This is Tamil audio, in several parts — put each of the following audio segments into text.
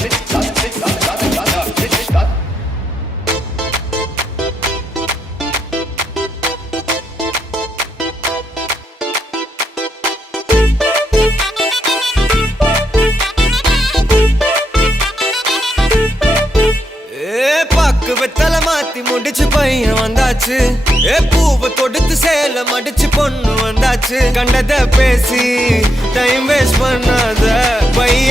It's ஆடி முடிச்சு பையன் வந்தாச்சு. ஏ பூவை தொடுத்து சேல மடிச்சு பொண்ணு வந்தாச்சு. கண்டத பேசி டைம் வேஸ்ட் பண்ணாத பையன்.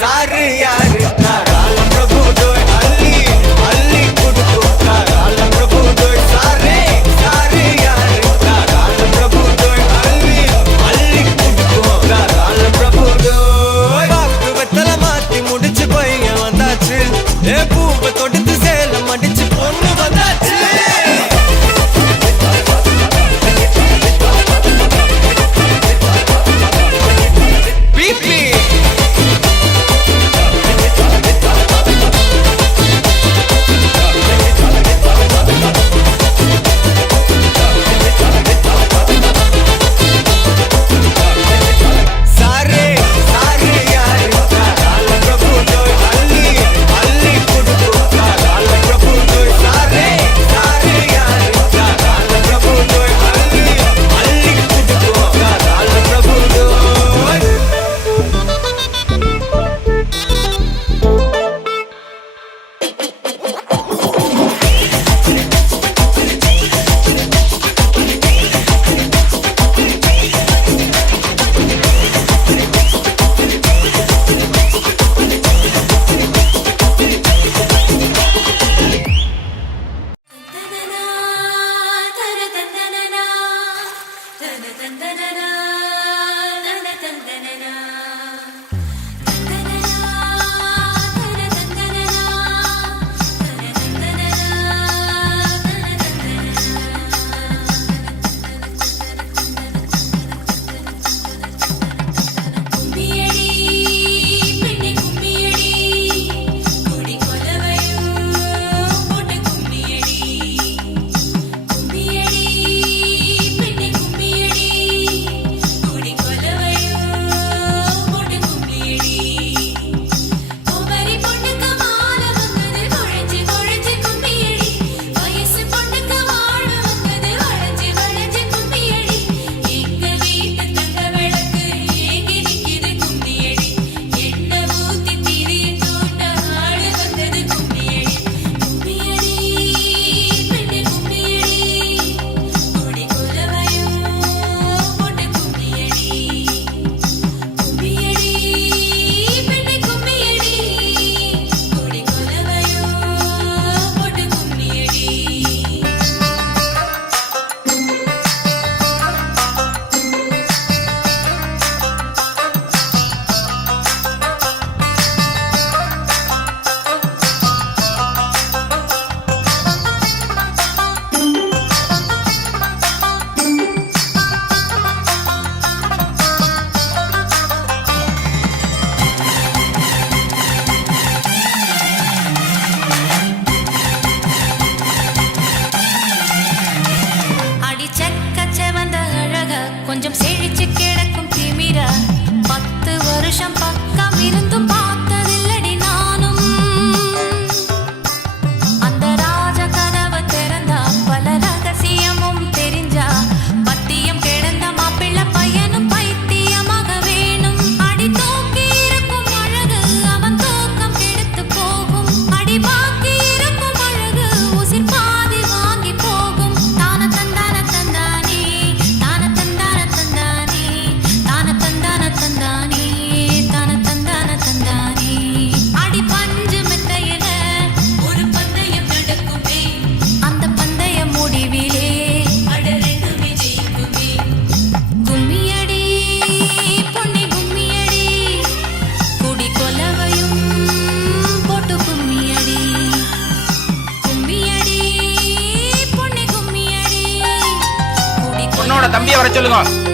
சாரியா? தம்பியை வர சொல்லுங்க.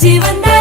ജീവന്റെ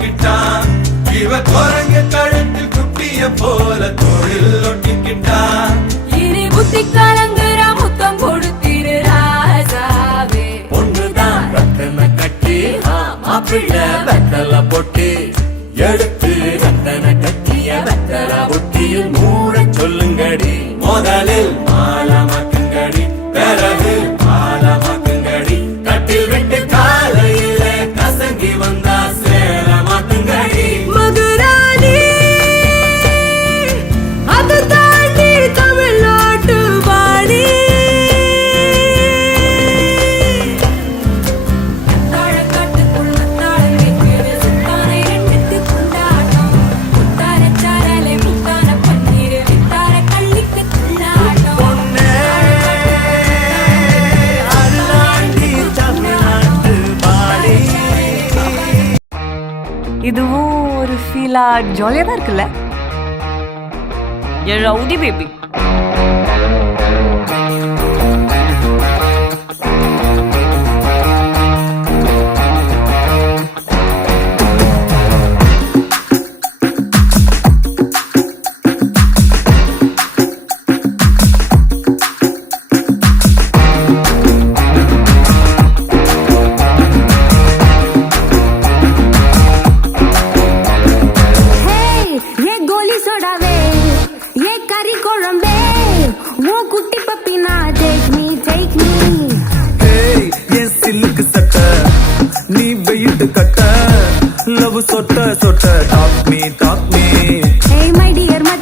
ஒட்டிக்கிட்டான். இவ குரங்க கழுத்தில் குட்டிய போல தொழில் ஒட்டிக்கிட்டான். இனி புத்தி கலங்குற முத்தம் கொடுத்திரு ராசாவே பொண்ணுதான் ரத்தன கட்டி மாப்பிள்ள வெத்தல போட்டு. எடுத்து rowdy baby Talk me, talk me. Hey my dear, my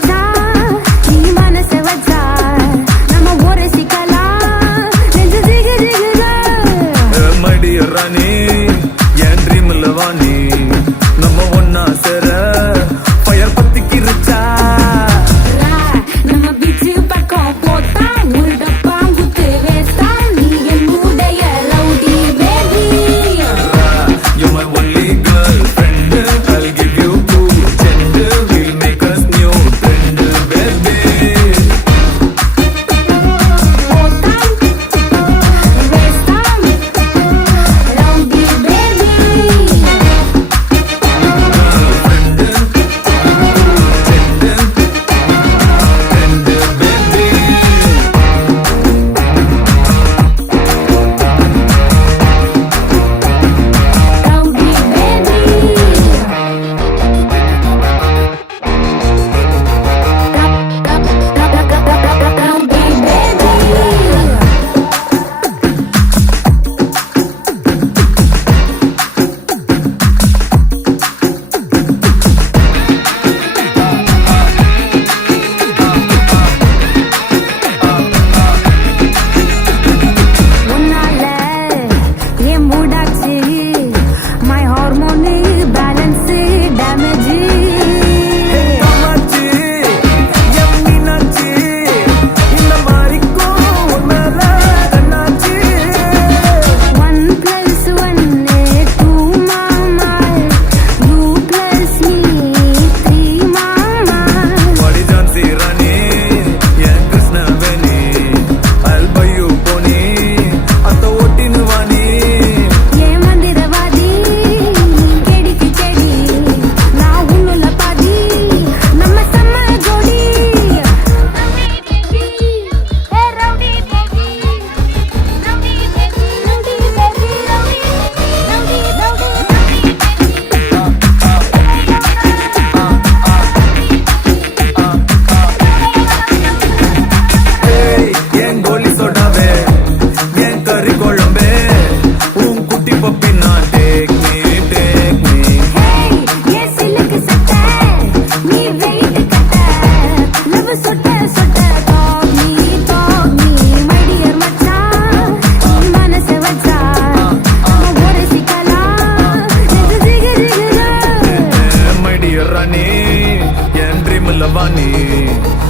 அல்லவா நீ?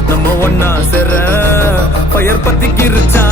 நம்ம ஒன்னா சேர பயர் பத்தி கிருச்சா?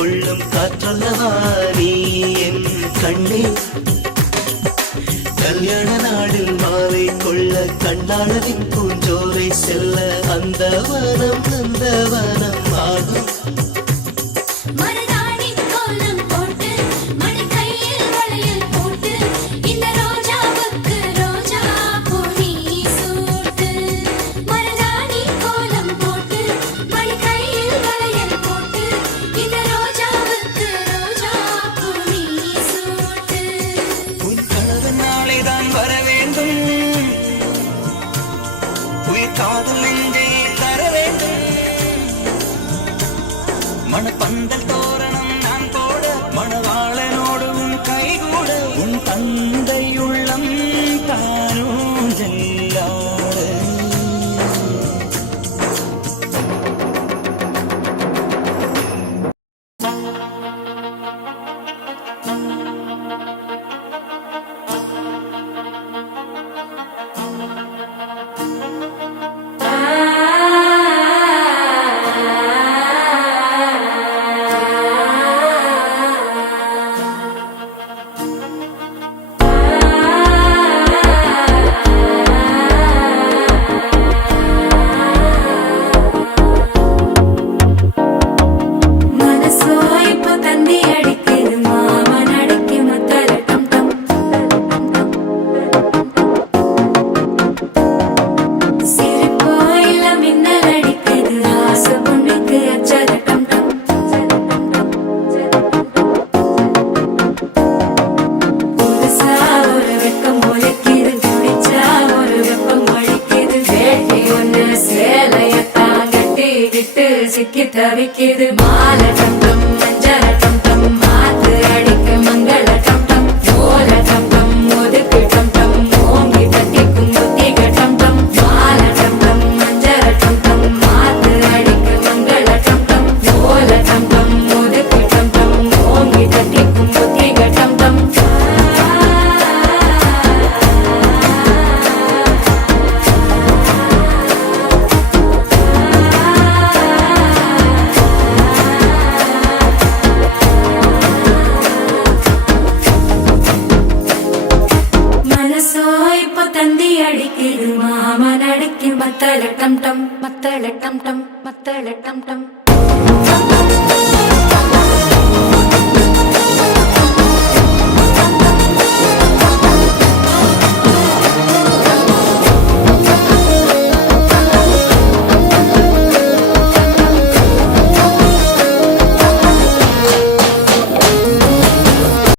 கொள்ளும் காற்றல்லவா நீ என் கண்ணே. கல்யாண நாடில் மாலை கொள்ள கண்ணாளவின் பூஞ்சோரை செல்ல அந்த வனம் அந்த வனம் நடக்கி டம் டம்.